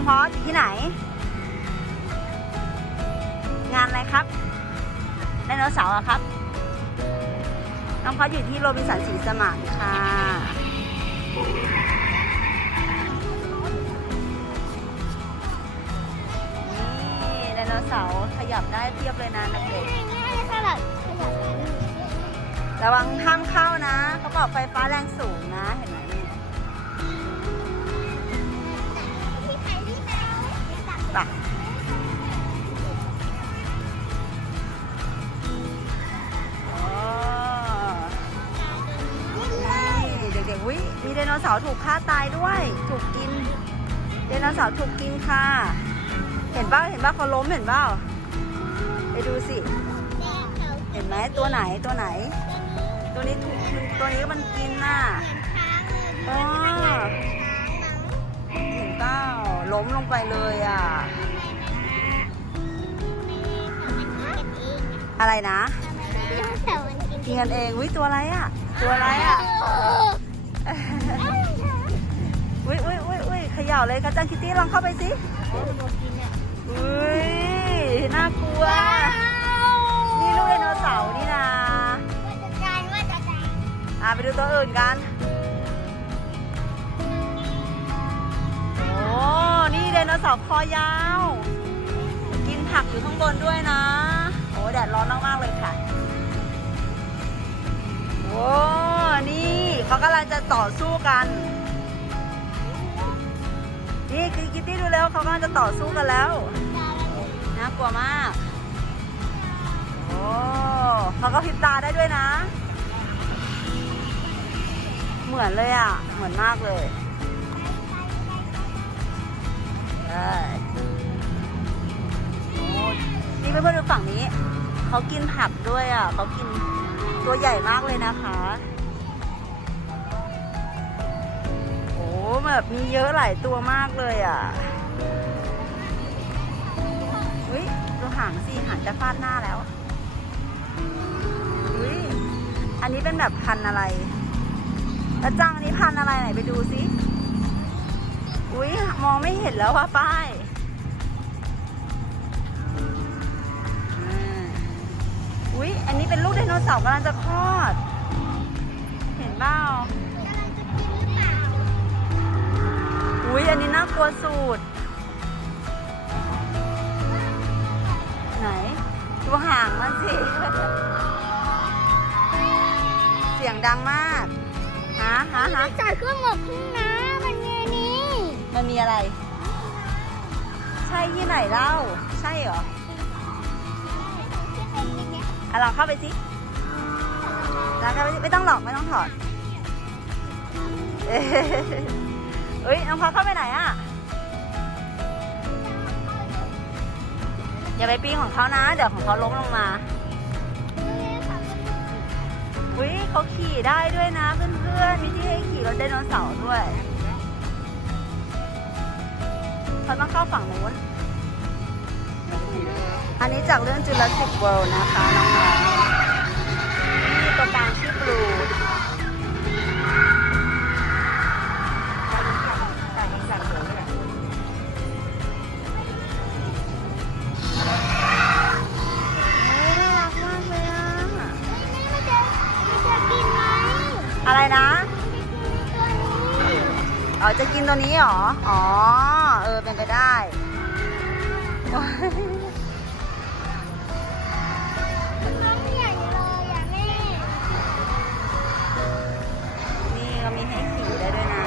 องพอสอยู่ที่ไหน งานอะไรครับไดโนเสาร์อะครับ น้องพอสอยู่ที่โรบินสันศรีสมานค่ะนี่ไดโนเสาร์ขยับได้เทียบเลยนะนักเด็กง่ายๆค่ะแบบขยับนั้นระวังห้ามเข้านะเขาบอกไฟฟ้าแรงสูงนะเห็นไหม ไดโนเสาร์ถูกฆ่าตายด้วย ถูกกิน ไดโนเสาร์ถูกกินค่ะ เห็นเปล่าเห็นเปล่าเขาล้มเห็นเปล่าไปดูสิ เห็นไหมตัวไหนตัวไหน ตัวนี้ถูกตัวนี้มันกินน่ะเหมือนช้างเลยอ๋อช้างมั้งเห็นเปล่าล้มลงไปเลยอะ อะไรนะทำไมไดโนเสาร์มันกินกินกันเองวิตัวอะไรอะ ตัวอะไรอะ อุ้ยอุ้ยอุ้ยอุ้ยเขย่าเลยกระจังคิตตี้ลองเข้าไปสิอุ้ยน่ากลัว นี่ลูกไดโนเสาร์นี่นะว่าจะจานว่าจะจานอะไปดูตัวอื่นกัน โอ้ นี่ไดโนเสาร์คอยาว กินผักอยู่ข้างบนด้วยนะ โอ้แดดร้อนมากๆเลยค่ะ จะต่อสู้กันนี่คือคิตตี้ดูแล้วเขากำลังจะต่อสู้กันแล้วน่ากลัวมากโอ้เขาก็พริบตาได้ด้วยนะ เหมือนเลยอะ เหมือนมากเลยนี่เพื่อนๆดูฝั่งนี้ เขากินผักด้วยอะ เขากินตัวใหญ่มากเลยนะคะ แบบมีเยอะหลายตัวมากเลยอะอุ้ยดูหางสิหางจะฟาดหน้าแล้วอุ้ยอันนี้เป็นแบบพันอะไรแล้วจังอันนี้พันอะไรไหนไปดูสิอุ้ยมองไม่เห็นแล้วว่าป้ายอุ้ยอันนี้เป็นลูกไดโนเสาร์กำลังจะคลอด เห็นเปล่า อุ้ยอันนี้น่ากลัวสุด ไหน ดูหางมันสิ เสียงดังมากฮะฮะฮะจ่ายเครื่องหมดพึ่งนะมันไงนี่มันมีอะไร ใช่ที่ไหนเล่า ใช่เหรออะลองเข้าไปสิลองเข้าไปสิไม่ต้องหลอกไม่ต้องถอด เอ้ยน้องพอเข้าไปไหนอะ อย่าไปปีนของเขานะ เดี๋ยวของเขาล้มลงมา อุ้ยเขาขี่ได้ด้วยนะเพื่อนๆ มีที่ให้ขี่รถไดโนเสาร์ด้วยเขาต้องเข้าฝั่งนู้น อันนี้จากเรื่อง Jurassic World นะคะ น้องๆนี่ตัวกลางชื่อบลู อ๋อจะกินตัวนี้เหรอ อ๋อ เออ เป็นไปได้ น้องใหญ่เลยอะแม่นี่ก็มีให้ขี่ได้ด้วยนะ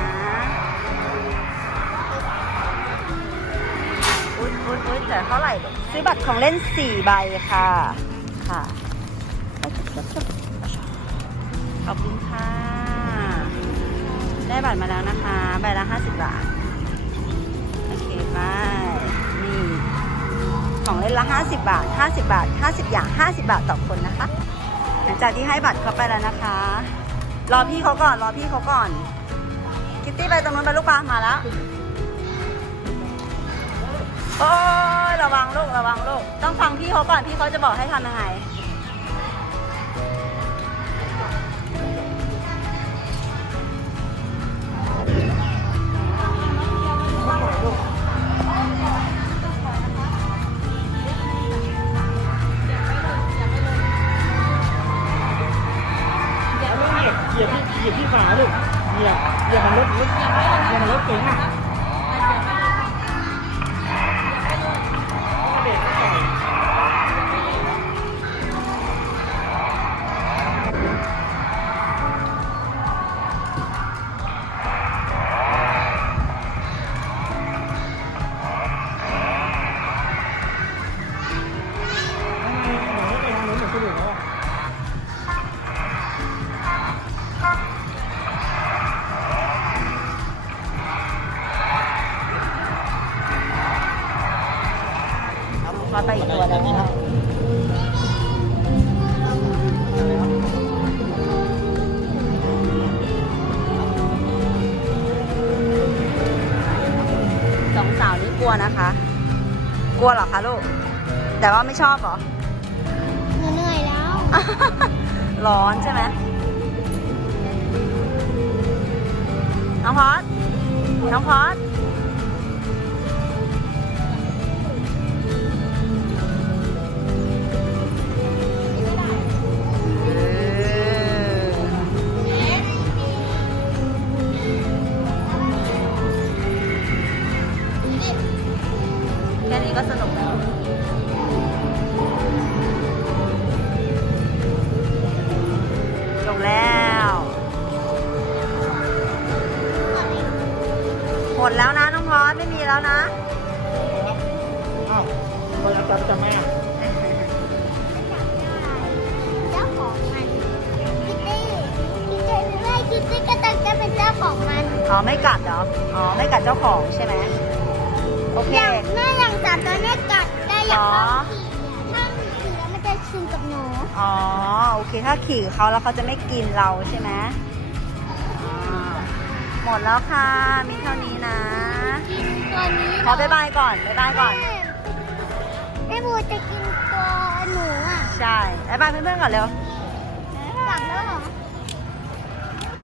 อุ๊ยอุ๊ยอุ๊ยแต่เท่าไหร่ลูกซื้อบัตรของเล่น 4 ใบค่ะ ค่ะ ขอบคุณค่ะ ได้บัตรมาแล้วนะคะ ใบละ50บาท โอเคไปนี่ของเล่นละ50บาท50บาท50อย่าง50บาทต่อคนนะคะ หลังจากที่ให้บัตรเขาไปแล้วนะคะ รอพี่เขาก่อน รอพี่เขาก่อน คิตตี้ไปตรงนู้นไปลูกปลามาแล้ว โอ้ยระวังลูก ระวังลูก ต้องฟังพี่เขาก่อน พี่เขาจะบอกให้ทำยังไง เอาลูกค้าไปอีกตัวหนึงครับสองสาวนี่กลัวนะคะ กลัวเหรอคะลูก แต่ว่าไม่ชอบเหรอหนูเหนื่อยแล้ว ร้อนใช่ไหมน้องพอดน้องพอด ก็สนุกแล้วจบแล้วหมดแล้วนะน้องพอสไม่มีแล้วนะอ้าวเวลาจำจำแม่อะเจ้าของมันคิตตี้คิตตี้ไม่คิตตี้ก็ต้องจะเป็นเจ้าของมัน อ๋อไม่กัดเหรอ อ๋อไม่กัดเจ้าของใช่ไหมโอเคอย่าง แม่อย่างจับตัวเนี้ยกัดได้อย่างอ๋อเราขี่อะถ้าขี่แล้วมันจะชินกับหนูอ๋อโอเค ถ้าขี่เขาแล้วเขาจะไม่กินเราใช่ไหมอ่าหมดแล้วค่ะ มีเท่านี้นะ กินตัวนี้ขอบ๊ายบายก่อนบ๊ายบายก่อน แม่แม่บูจะกินตัวหนูอะ ใช่บ๊ายบายเพื่อนๆก่อนเร็ว กลับแล้วเหรอ